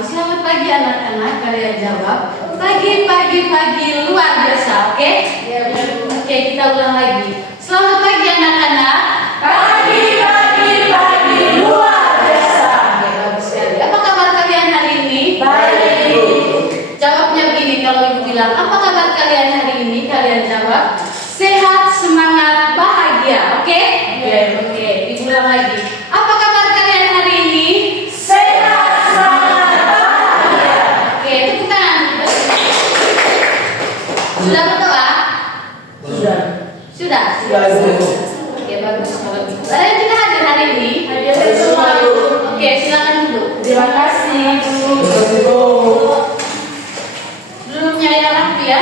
Selamat pagi anak-anak, kalian jawab pagi, pagi, pagi, luar biasa, oke? Oke, kita ulang lagi. Selamat pagi anak-anak. Pagi, pagi, pagi, luar biasa. Oke, bagus sekali. Apa kabar kalian hari ini? Baik. Jawabnya begini, kalau ibu bilang apa kabar kalian hari ini, kalian jawab sehat, semangat, bahagia, oke? Oke, ibu ulang lagi. Apa kabar kalian hari ini? Sudah berdoa? Sudah. Oke, bagus kalau gitu. Ada yang tidak hadir hari ini? Hadir semua. Oke, silakan dulu. Terima kasih. Duduknya yang rapi ya.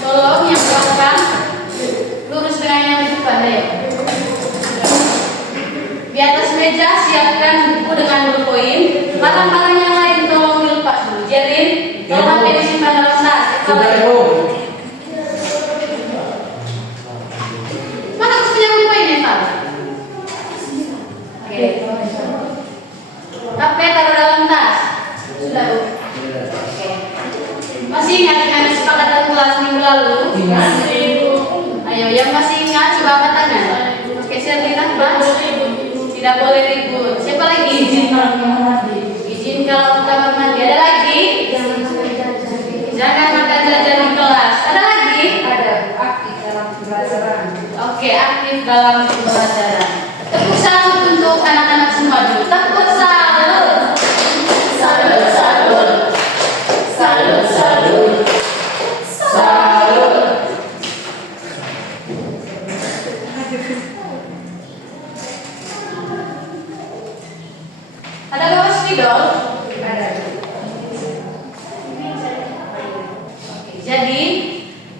Tolong yang belakang lurus dengan yang di depan ya. Di atas meja siapkan buku dengan ballpoint. Barang-barang yang lain tolong dilepas dulu. Jerin, tolong HP disimpan dalam tas. Mana punya ballpoint ini, Pak? Oke. HP taruh dalam tas. Sudah, Bu. Oke. Masih ingat dengan kesepakatan kelas minggu lalu? Masih, Bu. Ayo, yang masih ingat coba angkat tangan. Oke, saya lihat, Pak. Tidak boleh ribut. Siapa lagi? Izin kalau ke kamar mandi. Ada lagi? Jangan makan jajan di kelas. Ada lagi? Ada. Aktif dalam pembelajaran. Oke, aktif dalam pembelajaran. Tepuk salut untuk anak-anak semua dulu. Tepuk salut. Salut, salut. Salut, salut. Salut. Ada bawa spidol? Ada. Oke, jadi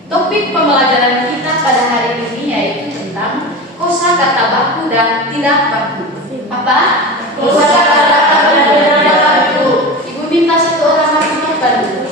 topik pembelajaran kita pada hari ini yaitu tentang kosakata baku dan tidak baku. Apa? Kosakata baku dan tidak baku. Ibu minta satu orang mengumpulkan dulu.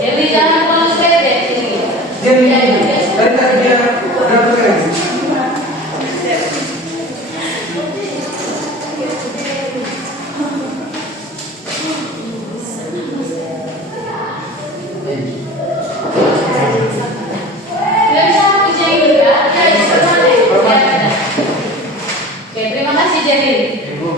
Jadi jangan terlalu pede. Oke, terima kasih Jerry. Ibu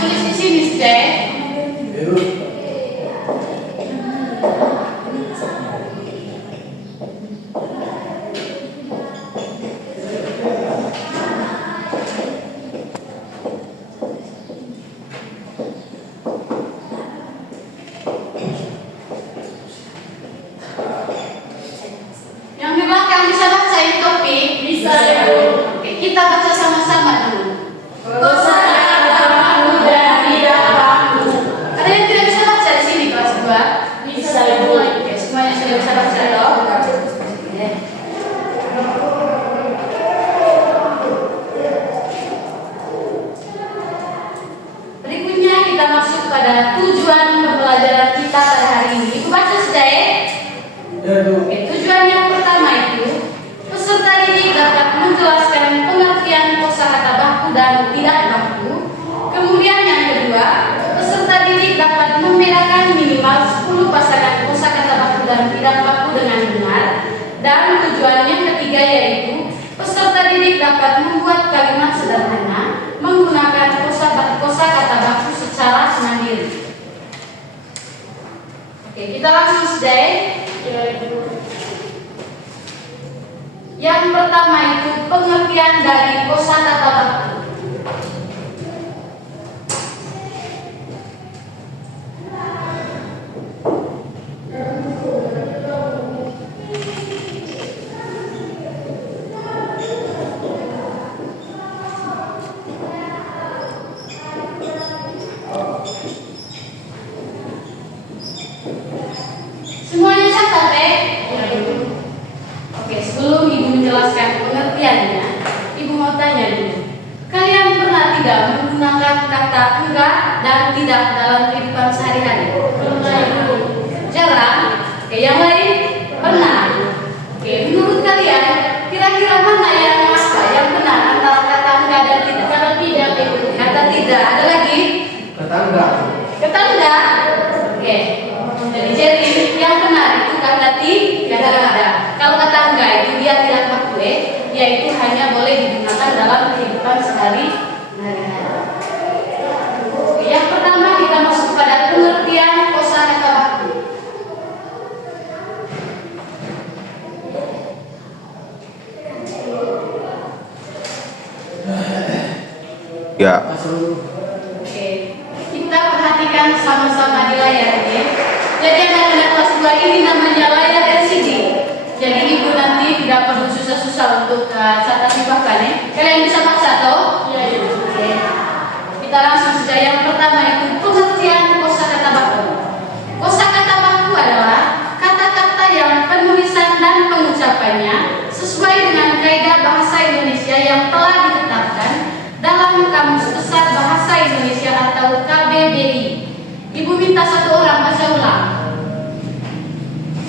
tulis di sini, Cek. Yang di belakang bisa baca ini topik? Bisa, Ibu. Oke, kita baca sama-sama dulu. Kosakata baku dan tidak baku. Ada yang tidak bisa baca di sini kelas 2? Bisa, Ibu. Oke, semuanya sudah bisa baca dong. Berikutnya kita masuk pada tujuan pembelajaran kita pada hari ini. Ibu baca saja ya. Oke, tujuan yang pertama itu peserta didik dapat menjelaskan pengertian kosakata baku dan tidak baku. Kemudian yang kedua, peserta didik dapat membedakan minimal 10 pasangan kosakata baku dan tidak baku dengan benar. Dan tujuan yang ketiga yaitu peserta didik dapat membuat kalimat sederhana menggunakan kosakata baku secara mandiri. Oke, kita langsung saja ya. Yang pertama itu pengertian dari kosakata baku. sebelum Ibu menjelaskan pengertiannya, Ibu mau tanya dulu. Kalian pernah tidak menggunakan kata enggak dan tidak dalam kehidupan sehari-hari? Jarang. Oke, yang lain pernah. Oke, menurut kalian kira-kira mana yang benar antara kata enggak dan tidak? Kata tidak. Ada lagi? Kata enggak. Kata enggak. Oke. Jadi yang benar itu kata tidak. Kalau kata enggak itu dia tidak boleh, yaitu hanya boleh digunakan dalam kehidupan sehari-hari. Yang pertama kita masuk pada pengertian kosakata baku. Ya. Oke, kita perhatikan sama-sama di layar ya. Jadi anak-anak kelas 2 ini namanya layar LCD. Jadi Ibu nanti tidak perlu susah-susah untuk catat di bahkan ya. Kalian bisa baca toh? Iya. Oke. Kita langsung saja yang pertama itu pengertian kosakata baku. Kosakata baku adalah kata-kata yang penulisan dan pengucapannya sesuai dengan kaidah bahasa Indonesia yang telah ditetapkan dalam Kamus Besar Bahasa Indonesia atau KBBI. Ibu minta satu orang baca ulang.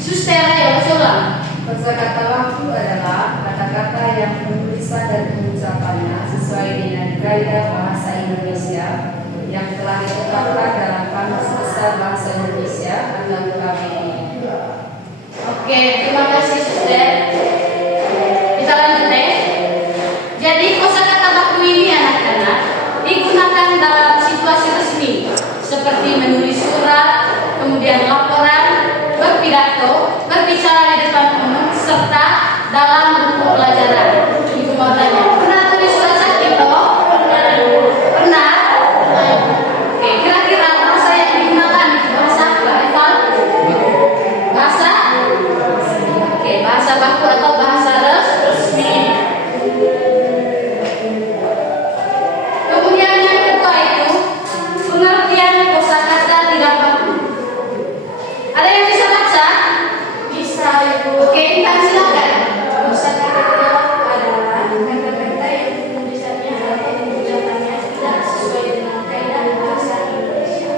Suster ya baca ulang. Kosakata baku adalah kata-kata yang penulisan dan pengucapannya sesuai dengan kaidah bahasa Indonesia yang telah ditetapkan dalam Kamus Besar Bahasa Indonesia atau KBBI. Oke, terima kasih suster. Kita lanjut ya. Jadi kosakata baku ini anak-anak digunakan dalam situasi resmi seperti menulis surat, kemudian laporan, berpidato, berbicara di depan umum, serta dalam buku pelajaran. Ibu mau tanya, pernah tulis surat sakit toh? Pernah? Oke, kira-kira bahasa yang digunakan itu bahasa apa? Eval? Bahasa? Oke, bahasa baku atau bahasa resmi. Kemudian yang kedua itu pengertian kosakata tidak baku. Ada yang bisa baca? Bisa Ibu. Oke, kita silakan. Kosakata tidak baku adalah kata-kata yang penulisannya atau pengucapannya tidak sesuai dengan kaidah bahasa Indonesia.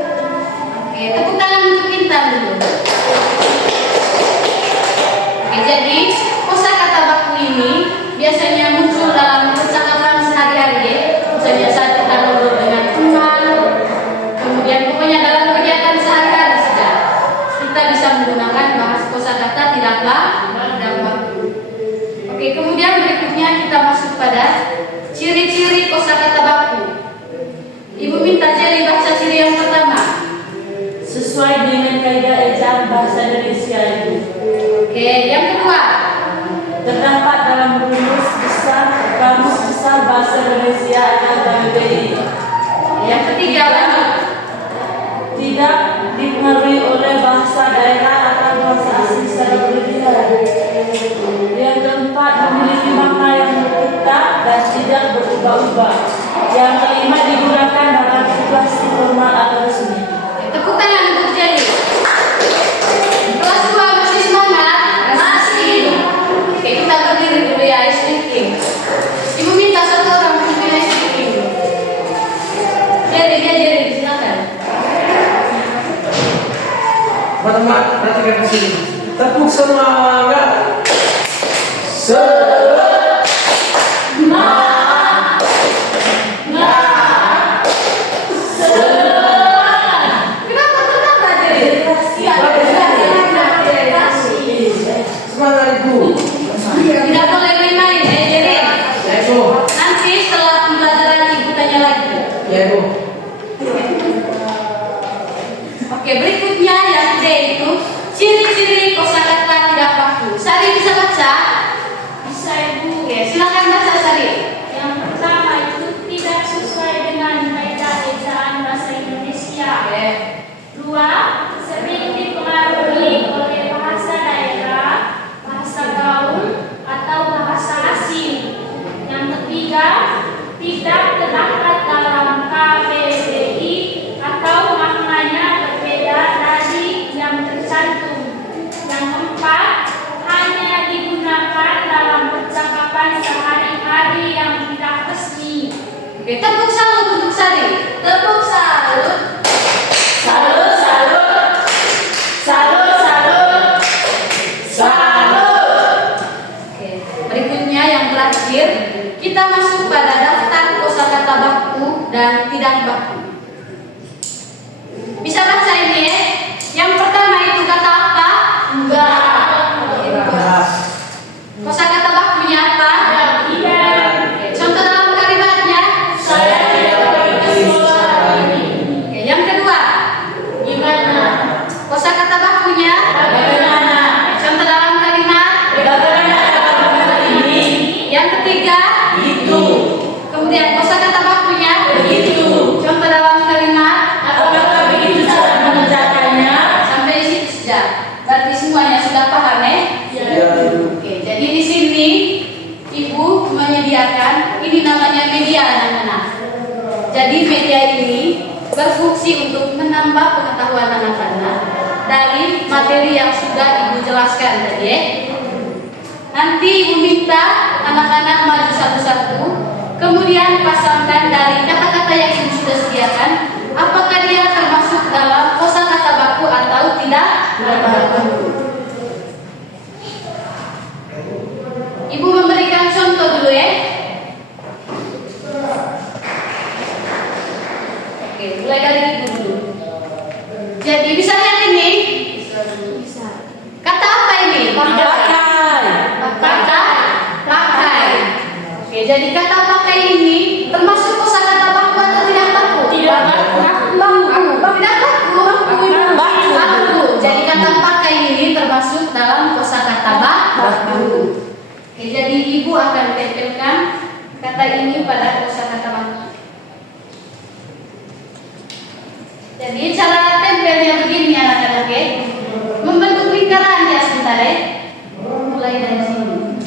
Oke, tepuk tangan untuk Intan dulu. Oke, jadi kosakata baku ini biasanya muncul dalam percakapan sehari-hari ya. Misalnya saat kita ngobrol dengan teman, kemudian pokoknya dalam kegiatan sehari-hari saja kita bisa menggunakan bahasa kosakata tidak baku. Oke, kemudian berikutnya kita masuk pada ciri-ciri kosakata baku. Ibu minta Jerry baca ciri yang pertama. Sesuai dengan kaidah ejaan bahasa Indonesia itu. Oke, yang kedua. Terdapat dalam rumus besar Kamus Besar Bahasa Indonesia atau KBBI. Yang ketiga lanjut. Tidak dipengaruhi oleh bahasa daerah atau bahasa asing secara berlebihan. Yang keempat, memiliki makna yang tetap dan tidak berubah-ubah. Yang kelima, digunakan dalam situasi formal atau resmi. Tepuk tangan untuk Jerry. Kelas 2 masih semangat? Masih. Oke, kita berdiri dulu ya, ice breaking. Ibu minta satu orang memimpin ice breaking. Jerry, silakan. Teman-teman, perhatikan di sini. Tepuk semangat. Kenapa Jerry? Semangat Ibu. Tidak boleh main-main ya Jerry. Ya Ibu. Nanti setelah pembelajaran Ibu tanya lagi. Ya Ibu. Oke, berikutnya yang D itu ciri-ciri kosakata tidak baku. Sari bisa baca? Bisa Ibu. Oke, silakan baca Sari. Yang pertama itu tidak sesuai dengan kaidah ejaan bahasa Indonesia. Oke. Dua, sering dipengaruhi oleh bahasa daerah, bahasa gaul, atau bahasa asing. Yang ketiga, tidak terdapat dalam KBBI atau maknanya berbeda dari yang tercantum. Yang pengetahuan anak-anak dari materi yang sudah Ibu jelaskan tadi ya. Nanti Ibu minta anak-anak maju satu-satu, kemudian pasangkan dari kata-kata yang Ibu sudah sediakan, apakah dia termasuk dalam kosakata baku atau tidak. Ibu memberikan contoh dulu ya. Oke, mulai dari Ibu dulu. Jadi bisa lihat ini? Bisa. Kata apa ini? Pakai. Oke, jadi kata pakai ini termasuk kosakata baku atau tidak baku? Tidak baku. Tidak baku. Jadi kata pakai ini termasuk dalam kosakata baku. Oke, jadi Ibu akan tempelkan kata ini pada kosakata baku. Jadi cara tempelnya begini anak-anak ya. Membentuk lingkaran ya sebentar ya. Mulai dari sini.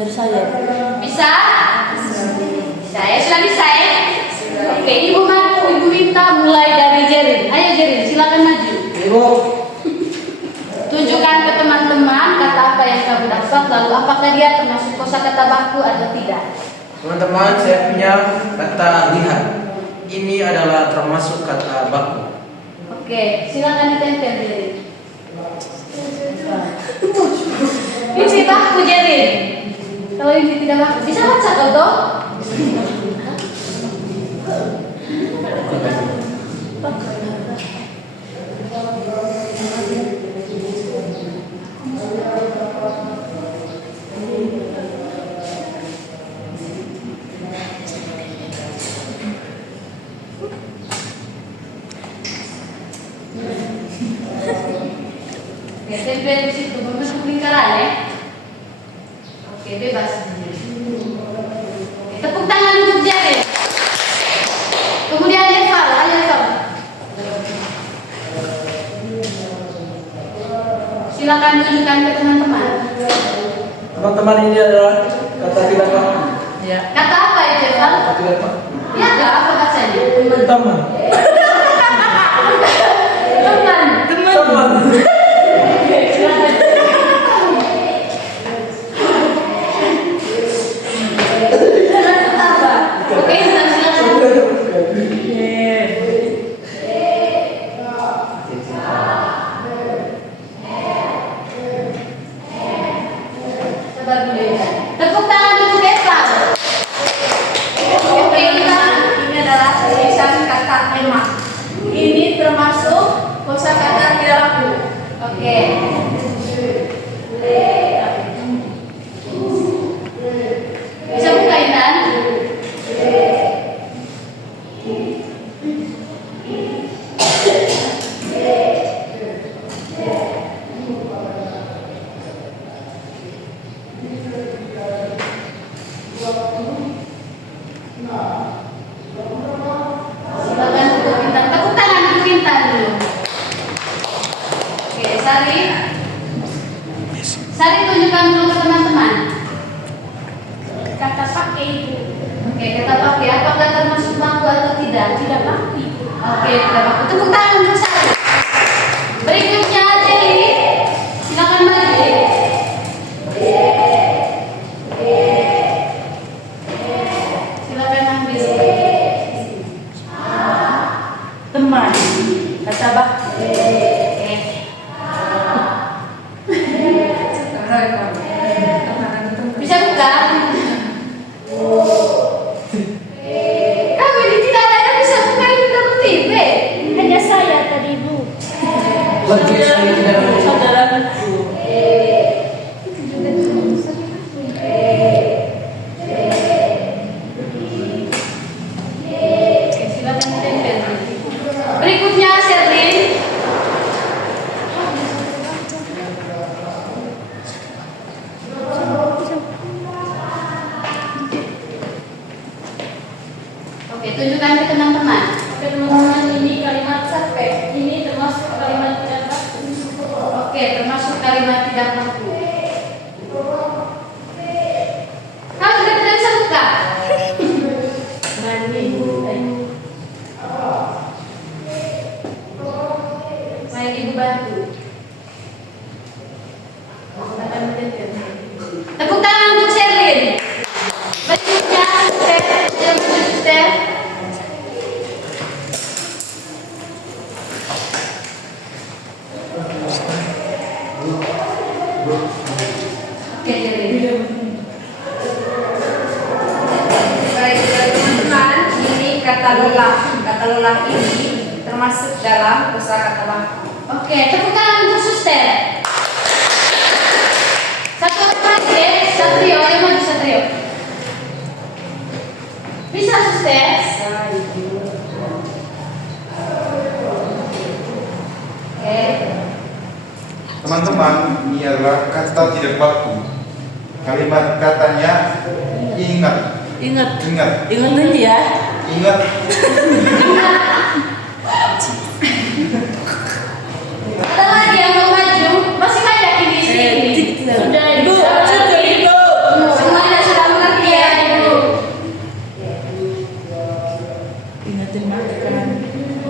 Dari saya. Bisa? Bisa ya, sudah bisa ya? Oke, Ibu minta mulai dari Jerin. Ayo Jerin, silakan maju. Ibu. Tunjukkan ke teman-teman kata apa yang kamu dapat, lalu apakah dia termasuk kosakata baku atau tidak. Teman-teman, saya punya kata lihat. Ini adalah termasuk kata baku. Oke, silakan ditempel Jerin. Ini baku Jerin. Kalau ini tidak baku, bisa baca kau toh? Oke, tempel di situ membentuk lingkaran ya. Oke, bebas. Oke, tepuk tangan untuk Jerin. Kemudian Eval, ayo Eval. Silakan tunjukkan ke teman-teman. Teman-teman, ini adalah kata tidak baku. Ya. Kata apa itu Eval? Kata tidak baku. Ya enggak, apa bacanya? Teman. Teman. Oke, silakan. Oke, silakan. Coba dulu ya. Tepuk tangan untuk Eval. Oke, ini adalah tulisan kata emak. Ini termasuk kosakata tidak baku. Oke. Bisa buka Intan? Silakan untuk Intan. Tepuk tangan untuk Intan dulu. Oke, Sari tunjukkan dulu ke teman-teman. Kata pakai itu. Oke, kata pakai apakah termasuk baku atau tidak? Tidak baku. Oke, tidak baku. Tepuk tangan untuk Sari. Berikutnya Jelly. Silakan maju. Silakan ambil. Teman. Kata baku. Oke. Bisa buka? Kamu ini tidak ada yang bisa buka ini tertib. Hanya saya tadi Bu. Bagi saya tidak baku. Saudaraku. Oke, silakan tempel. Berikutnya Sherlyn. Oke, tunjukkan ke teman-teman. Oke teman-teman, ini kalimat sampai. Ini termasuk kalimat tidak baku. Oke, termasuk kalimat tidak baku. yang Ibu bantu. Tepuk tangan untuk Sherlyn. Berikutnya, suster. Oke, Sherlyn. Baik teman-teman, ini kata lelah. Kata lelah ini termasuk dalam kosakata baku. Oke, tepuk tangan untuk suster. Satu orang lagi deh, Satrio, ayo maju Satrio. Bisa suster? Oke. Teman-teman, ini adalah kata tidak baku. Kalimat katanya ingat. Ingat Ingat. aja ya. Ingat. Ada lagi yang mau maju? Masih banyak ini sini. Sudah Ibu, bisa. Ibu. Semuanya sudah mengerti ya, Ibu. Ingatin makan.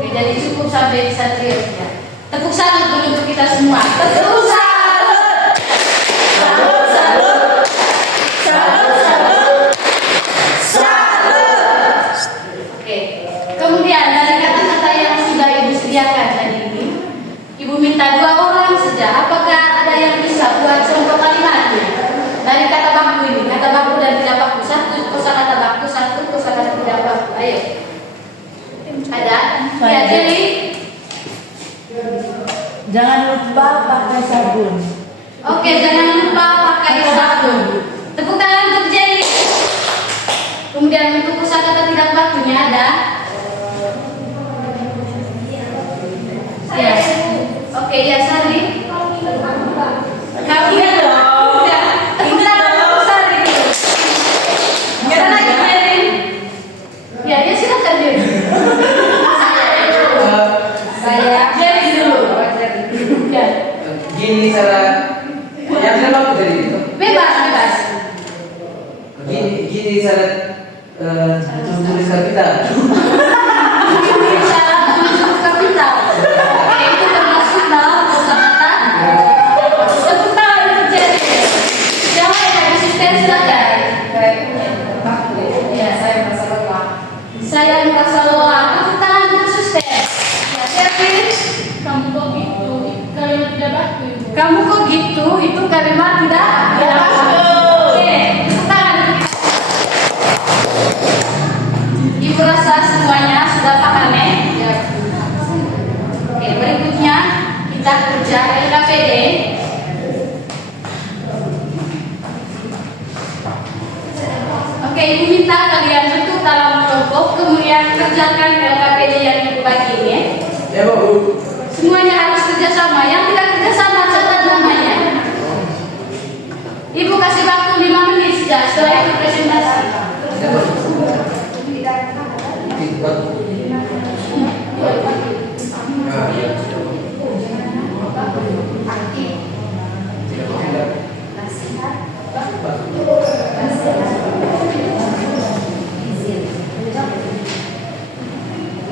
Oke, jadi cukup sampai di Satrio ya. Tepuk salut dulu untuk kita semua. Tepuk salut. Salut, salut. Salut, salut. Salut. Oke. Kemudian dari kata-kata yang sudah Ibu sediakan tadi ini, Ibu minta 2 orang saja. Apakah ada yang bisa buat contoh kalimatnya? Dari kata baku ini, kata baku dan tidak baku. 1 kosakata baku, 1 kosakata tidak baku. Ayo. Ada? Ya, Jelly. Jangan lupa pakai sabun. Oke, jangan lupa pakai sabun. Tepuk tangan untuk Jelly. Kemudian untuk kosakata tidak bakunya ada. Ya. Oke, ya Sari. Kamu ya dong. Ya. Tepuk tangan untuk Sari. Ada lagi Jelly. Ya, ya silakan Jelly. Saya Jelly dulu. Ya. Gini cara yang tidak baku tadi itu. Bebas. Gini cara tulis kapital. Bisa tulis kapital. Oke, itu termasuk dalam kosakata. Tepuk tangan untuk Jelly. Yang lain ada asisten silakan. baku. Ya, saya merasa lelah. Saya merasa lelah. Tepuk tangan untuk suster. Ya, Sherlyn. Kamu kok gitu? Kalimat tidak baku, Ibu. Kamu kok gitu? Itu kalimat tidak baku. Oke, tepuk tangan. Ibu rasa semuanya sudah paham ya? Oke, berikutnya kita kerja LKPD. Oke, Ibu minta kalian bentuk dalam kelompok, kemudian kerjakan LKPD yang Ibu bagi ini ya. Ya Bu. Semuanya harus kerjasama. Yang tidak kerjasama catat namanya. Ibu kasih waktu 5 menit saja. Setelah itu presentasi. Ya Bu. Tidak baku.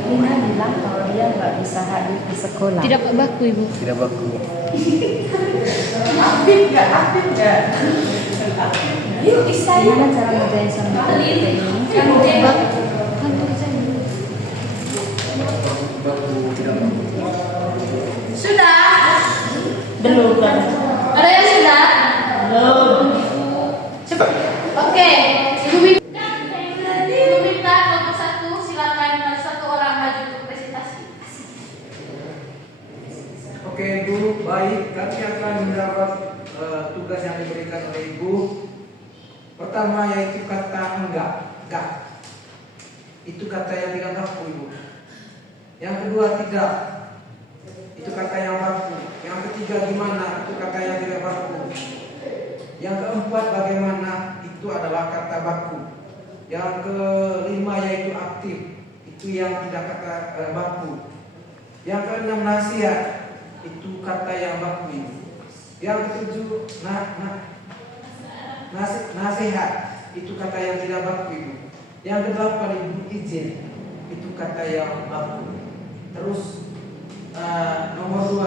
Lina bilang kalau dia nggak bisa hadir di sekolah. Tidak baku Ibu. Tidak baku. Aktif nggak? Yuk, Gimana cara ngerjain sama kita ini? Kan hebat. Sudah? belum kan? Ada yang sudah? Belum. Cepat. Oke. Ibu minta kelompok 1 silakan 1 orang maju untuk presentasi. Oke Bu, baik. Kami akan menjawab tugas yang diberikan oleh Ibu. Pertama yaitu kata enggak. Itu kata yang tidak baku Ibu. Yang kedua tidak. Itu kata yang baku. Yang ketiga gimana? Itu kata yang tidak baku. Yang keempat bagaimana? Itu adalah kata baku. Yang kelima yaitu aktif. Itu yang tidak kata baku. Yang keenam nasihat. Itu kata yang baku. Yang ketujuh nasihat. Itu kata yang tidak baku. Yang kedelapan Ibu izin. Itu kata yang baku. Terus nomor Nomor 2.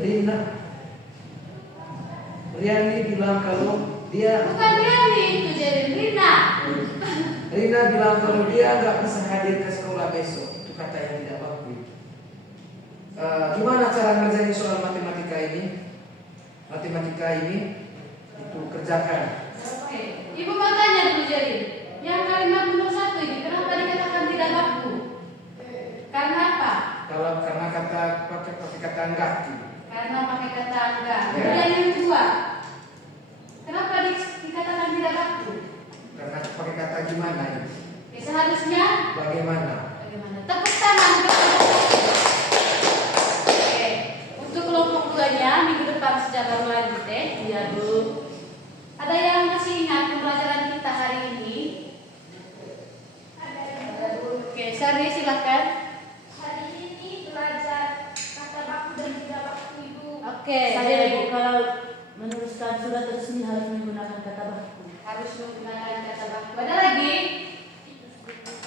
Rina. Riani bilang kalau dia Bukan Riani, itu jadi Rina. Rina bilang kalau dia nggak bisa hadir ke sekolah besok. Itu kata yang tidak bagus. Gimana cara ngerjain soal matematika ini? Matematika ini itu kerjakan. Oke, Ibu mau tanya dulu jadi, yang kalimat nomor 1 ini kenapa dikatakan tidak baku? Karena apa? Karena kata pakai kata enggak. Karena pakai kata enggak. Ya. Kemudian yang kedua, kenapa dikatakan tidak baku? Karena pakai kata gimana ini? Ya, seharusnya Bagaimana? bagaimana? Tepuk tangan. Oke, untuk kelompok 2-nya minggu depan sudah baru lanjut ya. Iya Bu. Ada yang masih ingat pembelajaran kita hari ini? Oke, Sari silakan. Hari ini belajar kata baku dan tidak baku Ibu. Oke, Saya jadi Ibu kalau menuliskan surat resmi harus menggunakan kata baku. harus menggunakan kata baku. Ada lagi?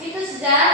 Itu sudah.